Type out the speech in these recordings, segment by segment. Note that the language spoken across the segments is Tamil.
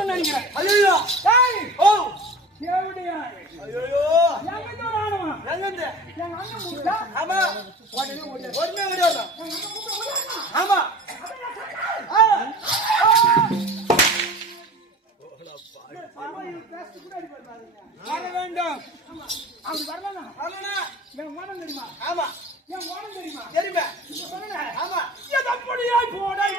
கூட்டம் நினைக்கிறேன். ஐயோ ஓ தேவடியா ஐயோ எங்க ராணுவம் எங்க எங்க அண்ணன் முட்டா ஆமா உடனே ஓடியா ஒண்ணே ஓடியா ஆமா வர வேண்டும். அவங்க வரலனா என் ஓனம் தெரியுமா? ஆமா என் ஓனம் தெரியுமா? தெரியுமே ஆமா எதப்படியாய் போடாய்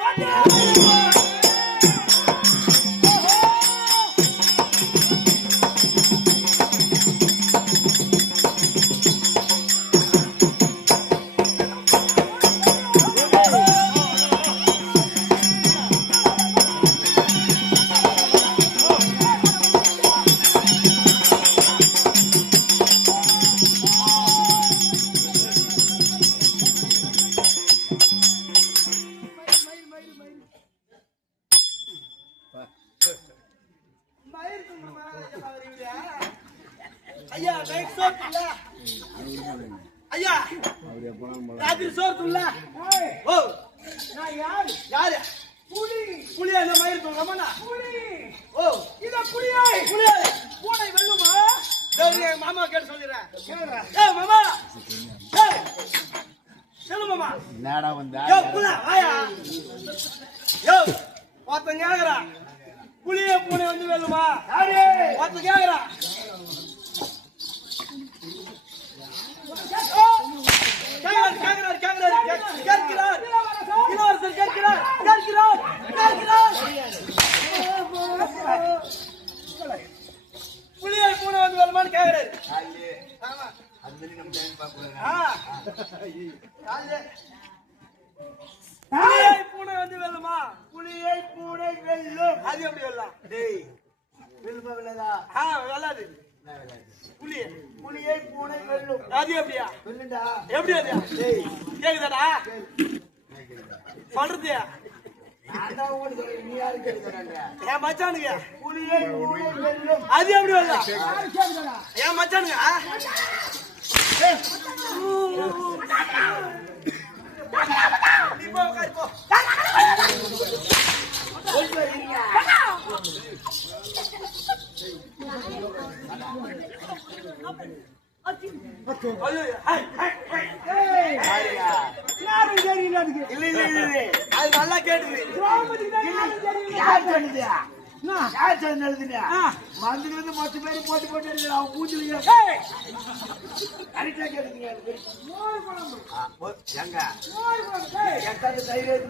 ஐயா நைட் சோர்ல ஐயா ராத்திரி சோர்ல ஓ நான் யார்? யாரு புலி. புலியா இந்த மயிர் தூங்கமாண்ணா புலி. ஓ இத புலியாய் புலியாய் பூனை வெல்லுமா? தேவரே மாமா கேட்டு சொல்லிடுறேன் கேளுடா. ஏய் மாமா ஏய் சொல்லு மாமா நேடா வந்தா யோ புல வாயா யோ ஒருத்தன் கேக்குறா புலிய பூனை வந்து வெல்லுமா யாரு? ஒருத்தன் கேக்குறா கேட்கிறார் இளவரசர் கேட்கிறார் புலியை பூனை வந்து வெல்லுமான்னு கேக்குறாரு ஆமா அது நம்ம டைம் பாக்குறோம் புலியை பூனை வந்து வெல்லுமா புலியை பூனை வெல்லும் அது எப்படி வெல்லாம் டேய் வெல்லுமா வெல்லதா வெல்லாது என்ன வெல்லாது புலியை பூனை வெல்லும் அது எப்படியா வெல்லுடா எப்படி அது டேய் கேக்குதாடா சொல்றது நான் தான் உங்களுக்கு நீ யாரு கேக்குறேன்ற என் மச்சானுங்க புலியை பூனை வெல்லும் அது எப்படி வெல்லாம் யாரு கேக்குறா? என் மச்சானுங்க நீ போ உட்காரு போ ஐயோ ஏய், யாரியா யாரும் தெரியல அதுக்கு. இல்ல அது நல்லா கேட்டுது திரௌபதிக்கு தான் யாரும் தெரியல. யார் சொன்னது என்ன? யார் சொன்னது ஆ. மந்திரி வந்து மொத்த பேர் போட்டு எழுதுற அவன் மூஞ்சில ஏய், கரெக்டா கேக்குறீங்க நோய் குழம்பு. எங்க நோய் குழம்பு. ஏய், எக்காந்து தைரியம்